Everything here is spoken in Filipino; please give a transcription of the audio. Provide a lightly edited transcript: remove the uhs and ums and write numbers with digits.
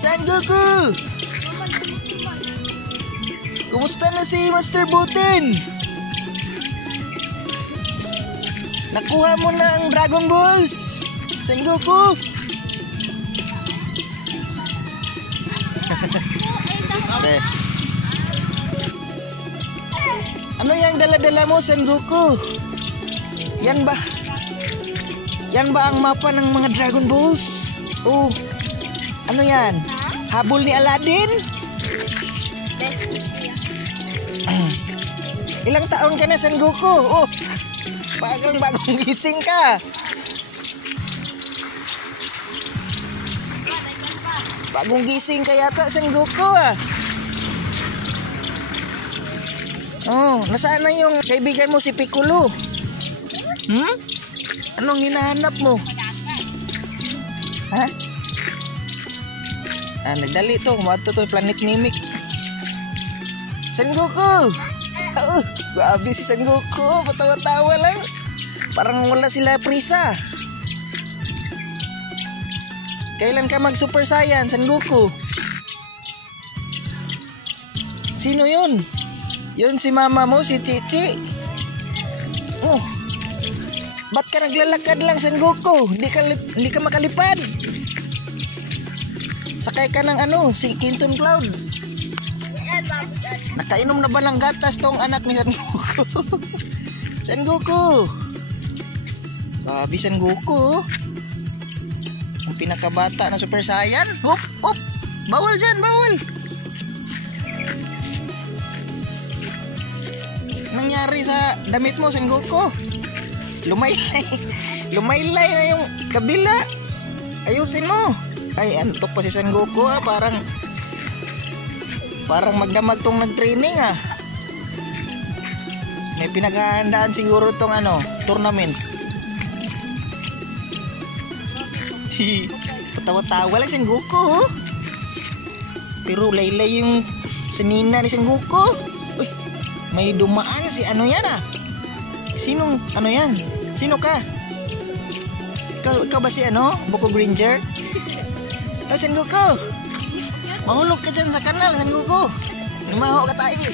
San Goku? Kumusta na si Master Buten? Nakuha mo na ang Dragon Balls, San Goku? Okay. Ano yung dala-dala mo, San Goku? Yan ba? Yan ba ang mapa ng mga Dragon Balls? Oh, ano yan? Habol ni Aladdin? Ilang taon ka na, San Goku? Oh, bagong gising ka. Bagong gising ka yata, San Goku ah. Oh, nasaan na yung kaibigan mo si Piccolo? Anong hinahanap mo? Ha? Nagdali to, kumato to Planet Mimic. San Goku! Oh, grabe si San Goku, patawa-tawa lang. Parang wala sila prisa. Kailan ka mag Super Saiyan, San Goku? Sino yun? Yun si mama mo, si Chichi. Oh, ba't ka naglalakad lang, San Goku? Hindi ka makalipad. Sakay ka ng si Quinton Cloud. Nakainom na ba ng gatas tong anak ni San Goku? San Goku. Babi San Goku. Ang pinakabata na Super Saiyan. Hop, hop. Bawal dyan, bawal. Nangyari sa damit mo, San Goku? Lumaylay na yung kabila. Ayusin mo. Ay, antok pa si San Goku ah. Parang magdamag tong nag-training ah. May pinaghahandaan siguro tong tournament. Patawa-tawa lang San Goku. Pero laylay yung sinina ni San Goku. Uy, may dumaan si yan ah. Sinong yan? Sino ka? Ikaw ba si Bukog Ranger? San Goku, mahulog ka dyan sa kanal, San Goku. Lumaho ka tayo.